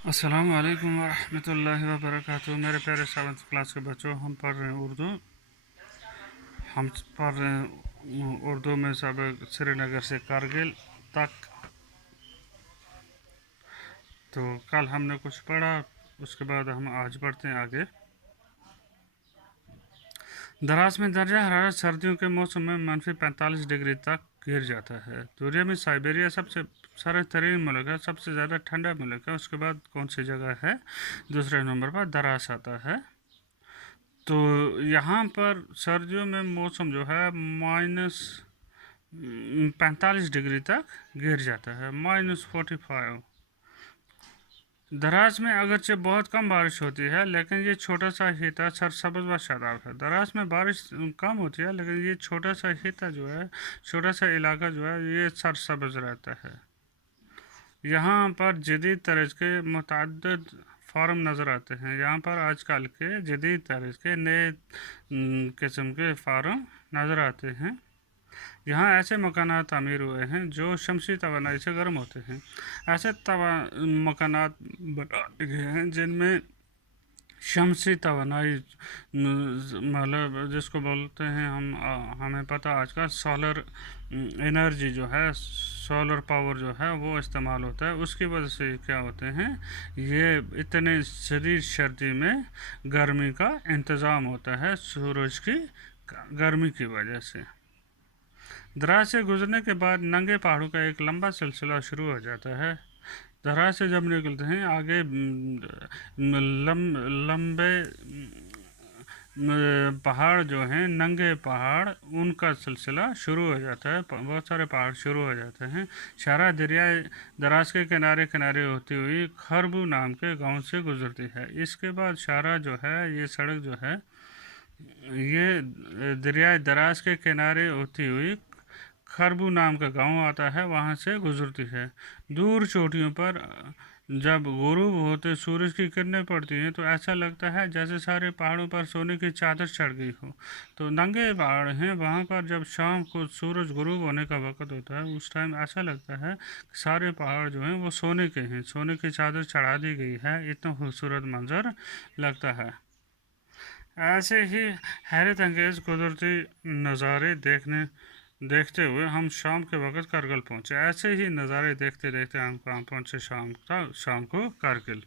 अस्सलाम वालेकुम वरहमतुल्लाहि वबरकातुहू। मेरे प्यारे 7th क्लास के बच्चों, हम पढ़ रहे हैं उर्दू। हम पढ़ रहे हैं उर्दू में सबक श्रीनगर से कारगिल तक। तो कल हमने कुछ पढ़ा, उसके बाद हम आज पढ़ते हैं आगे। दराज में दर्जा हरारत सर्दियों के मौसम में -45 डिग्री तक गिर जाता है। दुनिया में साइबेरिया सबसे सर्द तरीन मुल्क है, सबसे ज़्यादा ठंडा मुल्क है। उसके बाद कौन सी जगह है? दूसरे नंबर पर दराज आता है। तो यहाँ पर सर्दियों में मौसम जो है -45 डिग्री तक गिर जाता है, -45। दराज में अगरचे बहुत कम बारिश होती है, लेकिन ये छोटा सा हिता सरसब्ज व शादाब है। दराज में बारिश कम होती है, लेकिन ये छोटा सा हिता जो है, छोटा सा इलाका जो है, ये सरसब्ज रहता है। यहाँ पर जदीद तर्ज के मुतअद्दिद फार्म नज़र आते हैं। यहाँ पर आजकल के जदीद तर्ज के नए किस्म के फार्म नज़र आते हैं। यहाँ ऐसे मकानात तामीर हुए हैं जो शमसी तवानाई से गर्म होते हैं। ऐसे मकानात बनाए गए हैं जिनमें शमसी तवानाई, मतलब जिसको बोलते हैं हमें पता आजकल सोलर एनर्जी जो है, सोलर पावर जो है वो इस्तेमाल होता है। उसकी वजह से क्या होते हैं, ये इतने शदीद सर्दी में गर्मी का इंतज़ाम होता है सूरज की गर्मी की वजह से। दराज से गुजरने के बाद नंगे पहाड़ों का एक लंबा सिलसिला शुरू हो जाता है। दराज से जब निकलते हैं आगे लंबे पहाड़ जो हैं, नंगे पहाड़, उनका सिलसिला शुरू हो जाता है। बहुत सारे पहाड़ शुरू हो जाते हैं। शारा दरिया दराज के किनारे किनारे होती हुई खरबू नाम के गांव से गुजरती है। इसके बाद शारा जो है, ये सड़क जो है, ये दरिया दराज के किनारे होती हुई खरबू नाम का गांव आता है, वहां से गुजरती है। दूर चोटियों पर जब गुरूब होते सूरज की किरणें पड़ती हैं तो ऐसा लगता है जैसे सारे पहाड़ों पर सोने की चादर चढ़ गई हो। तो नंगे पहाड़ हैं, वहाँ पर जब शाम को सूरज गुरूब होने का वक्त होता है, उस टाइम ऐसा लगता है कि सारे पहाड़ जो हैं वो सोने के हैं, सोने की चादर चढ़ा दी गई है। इतना खूबसूरत मंजर लगता है। ऐसे ही हैरत अंगेज़ कुदरती नज़ारे देखते हुए हम शाम के वक्त कारगिल पहुँचे। ऐसे ही नज़ारे देखते देखते हम कहाँ पहुँचे? शाम को कारगिल।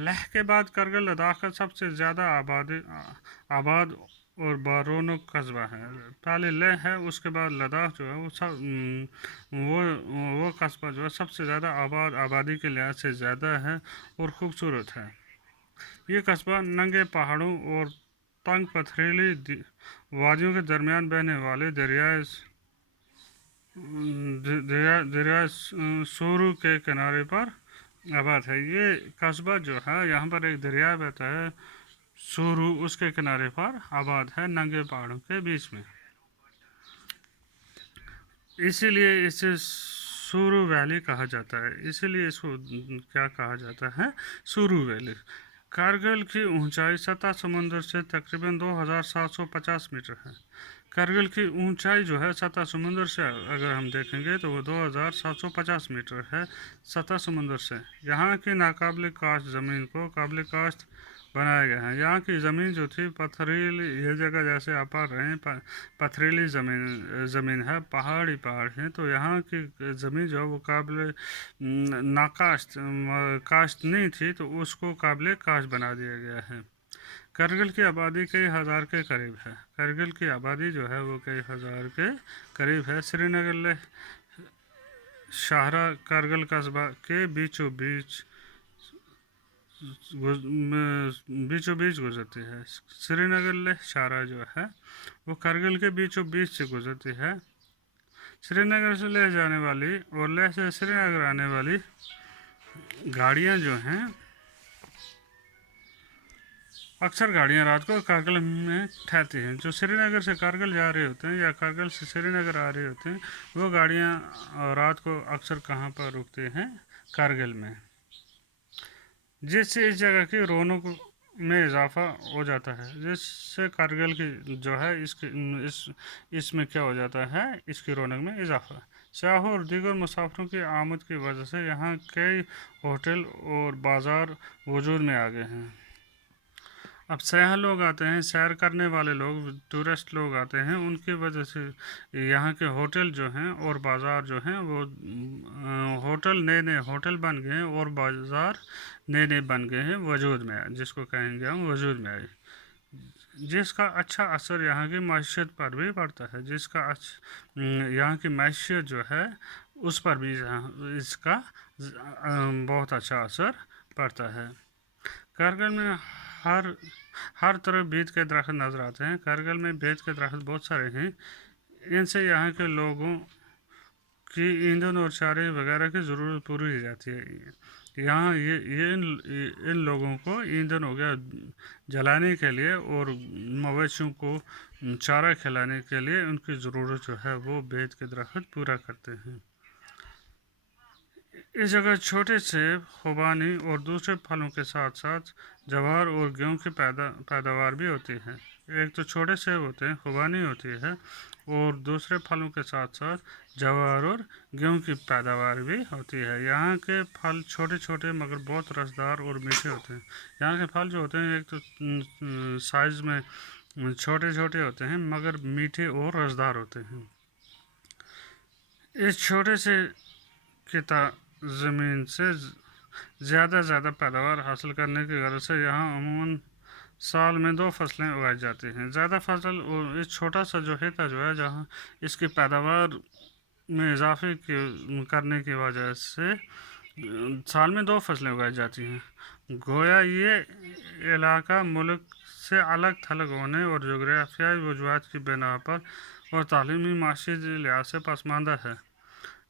लेह के बाद कारगिल लद्दाख का सबसे ज़्यादा आबाद और बारौनक कस्बा है। पहले लेह है, उसके बाद लद्दाख जो है वो कस्बा जो है सबसे ज़्यादा आबादी के लिहाज से ज़्यादा है और ख़ूबसूरत है। ये कस्बा नंगे पहाड़ों और तंग पथरीली वादियों के दरमियान बहने वाले दरिया सूरू के किनारे पर आबाद है। ये कस्बा जो है, यहाँ पर एक दरिया बहता है सूरू, उसके किनारे पर आबाद है, नंगे पहाड़ों के बीच में। इसीलिए इसे सूरू वैली कहा जाता है। इसीलिए इसको क्या कहा जाता है? सूरू वैली। कारगिल की ऊंचाई सतह समुद्र से तकरीबन 2750 मीटर है। कारगिल की ऊंचाई जो है सतह समुद्र से अगर हम देखेंगे तो वो 2750 मीटर है सतह समुद्र से। यहाँ की नाकाबिल काश्त ज़मीन को काबिल काश्त बनाया गया है। यहाँ की ज़मीन जो थी पथरीली, ये जगह जैसे आप पढ़ रहे हैं पथरीली ज़मीन है, पहाड़ हैं, तो यहाँ की ज़मीन जो है वो काबिल नाकाश्त काश्त नहीं थी, तो उसको काबिल काश्त बना दिया गया है। कारगिल की आबादी कई हज़ार के करीब है। कारगिल की आबादी जो है वो कई हज़ार के करीब है। श्रीनगर लेह शाहरा कारगिल कस्बा के बीचों बीच गुजरती है। श्रीनगर लेह शाहरा जो है वो कारगिल के बीचों बीच से गुजरती है। श्रीनगर से लेह जाने वाली और लेह से श्रीनगर आने वाली गाड़ियाँ जो हैं, अक्सर गाड़ियाँ रात को कारगिल में ठहरती हैं। जो श्रीनगर से कारगिल जा रहे होते हैं या कारगिल से श्रीनगर आ रहे होते हैं, वो गाड़ियाँ रात को अक्सर कहाँ पर रुकती हैं? कारगिल में, जिससे इस जगह की रौनक में इजाफा हो जाता है। जिससे कारगिल की जो है इसमें क्या हो जाता है? इसकी रौनक में इजाफा। सयाहों और दीगर मुसाफिरों की आमद की वजह से यहाँ कई होटल और बाज़ार वजूद में आ गए हैं। अब सयाह लोग आते हैं, सैर करने वाले लोग, टूरिस्ट लोग आते हैं, उनकी वजह से यहाँ के होटल जो हैं और बाज़ार जो हैं वो होटल नए नए होटल बन गए हैं और बाज़ार नए नए बन गए हैं, वजूद में आए, जिसको कहेंगे हम वजूद में आए, जिसका अच्छा असर यहाँ की माशियत पर भी पड़ता है, यहाँ की माशियत जो है उस पर भी इसका बहुत अच्छा असर पड़ता है। कारगिल में हर तरफ बेत के दरख्त नज़र आते हैं। कारगिल में बेत के दरख्त बहुत सारे हैं। इनसे यहाँ के लोगों की ईंधन और चारे वगैरह की ज़रूरत पूरी की जाती है। यहाँ इन लोगों को ईंधन हो गया जलाने के लिए और मवेशियों को चारा खिलाने के लिए उनकी ज़रूरत जो है वो बेत के दरख्त पूरा करते हैं। इस जगह छोटे सेब, खुबानी और दूसरे फलों के साथ साथ जवार और गेहूं की पैदावार भी होती है। एक तो छोटे सेब होते हैं, खुबानी होती है और दूसरे फलों के साथ साथ जवार और गेहूं की पैदावार भी होती है। यहाँ के फल छोटे छोटे मगर बहुत रसदार और मीठे होते हैं। यहाँ के फल जो होते हैं एक तो साइज़ में छोटे छोटे होते हैं मगर मीठे और रसदार होते हैं। इस छोटे से ज़मीन से ज़्यादा पैदावार हासिल करने की गरज से यहाँ अमूमन साल में 2 फसलें उगाई जाती हैं। ज़्यादा फसल और इस छोटा सा जो हिस्सा जो है जहाँ इसकी पैदावार में इजाफे करने की वजह से साल में 2 फसलें उगाई जाती हैं। गोया ये इलाका मुल्क से अलग थलग होने और जोग्राफियाई वजूहात की बिना पर और तालीमी माशी लिहाज से पसमानदा है।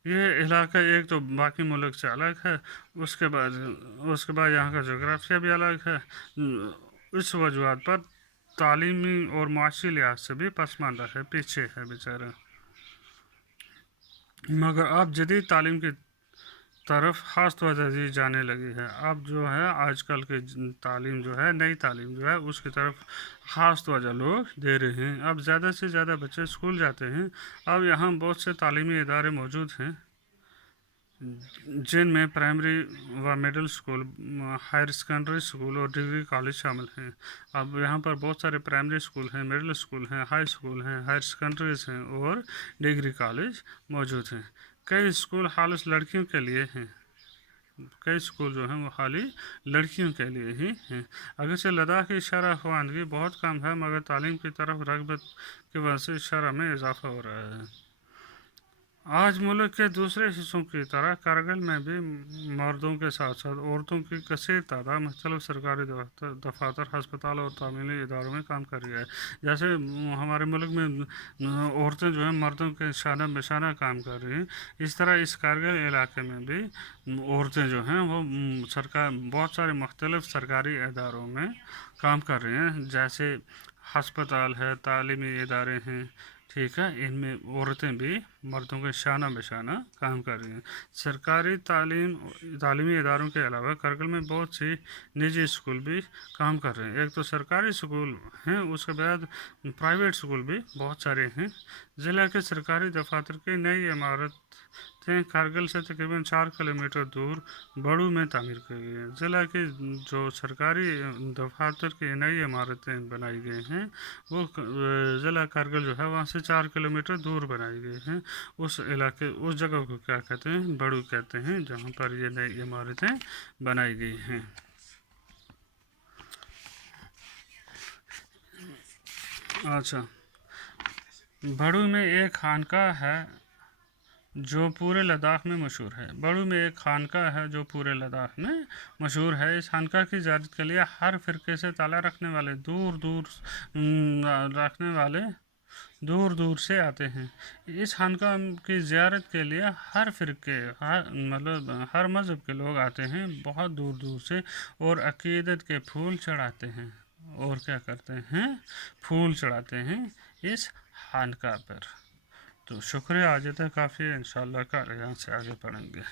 ये इलाका एक तो बाकी मुल्क से अलग है, उसके बाद यहाँ का जोग्राफिया भी अलग है, इस वजूहात पर तालीमी और माशी लिहाज से भी पसमानदा है, पीछे है बेचारा। मगर अब जदीद तालीम की तरफ ख़ास तवज्जो दी जाने लगी है। अब जो है आजकल की तालीम जो है, नई तालीम जो है उसकी तरफ ख़ास तवज्जो लोग दे रहे हैं। अब ज़्यादा से ज़्यादा बच्चे स्कूल जाते हैं। अब यहाँ बहुत से तालीमी इदारे मौजूद हैं जिनमें प्राइमरी व middle school, higher secondary school और डिग्री कॉलेज शामिल हैं। अब यहाँ पर बहुत सारे प्राइमरी स्कूल हैं, मिडिल स्कूल हैं, हाई स्कूल हैं, हायर सेकेंडरीज हैं और डिग्री कॉलेज मौजूद हैं। कई स्कूल खालिस लड़कियों के लिए हैं, कई स्कूल जो हैं वो खाली लड़कियों के लिए ही हैं। अगरचे लद्दाख की शरह ख़वानगी बहुत कम है मगर तालीम की तरफ रग़बत की वजह से शरह में इजाफ़ा हो रहा है। आज मुल्क के दूसरे हिस्सों की तरह कारगिल में भी मर्दों के साथ साथ औरतों की कसीर तादाद मुख्तलिफ सरकारी दफातर, हस्पताल और तामीली इदारों में काम कर रही है। जैसे हमारे मुल्क में औरतें जो हैं मर्दों के शाना बेशाना काम कर रही हैं, इस तरह इस कारगिल इलाके में भी औरतें जो हैं वो बहुत सारे मुख्तलिफ सरकारी इदारों में काम कर रही हैं। जैसे हस्पताल है, तालीमी इदारे हैं, ठीक है, इनमें औरतें भी मर्दों के शाना बेशाना काम कर रही हैं। सरकारी तालीमी इदारों के अलावा कारगिल में बहुत सी निजी स्कूल भी काम कर रहे हैं। एक तो सरकारी स्कूल हैं, उसके बाद प्राइवेट स्कूल भी बहुत सारे हैं। ज़िला के सरकारी दफातर की नई इमारतें कारगिल से तकरीबन 4 किलोमीटर दूर बड़ू में तामीर की गई है। ज़िला की जो सरकारी दफातर की नई इमारतें बनाई गई हैं वो ज़िला कारगिल जो है वहाँ से 4 किलोमीटर दूर बनाई गई हैं। उस जगह को क्या कहते हैं, बड़ू कहते हैं, जहाँ पर ये नई इमारतें बनाई गई हैं। अच्छा, बड़ू में एक खानका है जो पूरे लद्दाख में मशहूर है। बड़ू में एक खानका है जो पूरे लद्दाख में मशहूर है। इस खानका की ज़ियारत के लिए हर फ़िरके से ताला रखने वाले दूर दूर से आते हैं। इस खानका की ज़ियारत के लिए हर फ़िरके हर मज़हब के लोग आते हैं बहुत दूर दूर से और अक़ीदत के फूल चढ़ाते हैं। और क्या करते हैं, फूल चढ़ाते हैं इस खानका पर। तो शुक्रिया, आज तक काफ़ी है, इंशाल्लाह कल यहाँ से आगे पढ़ेंगे।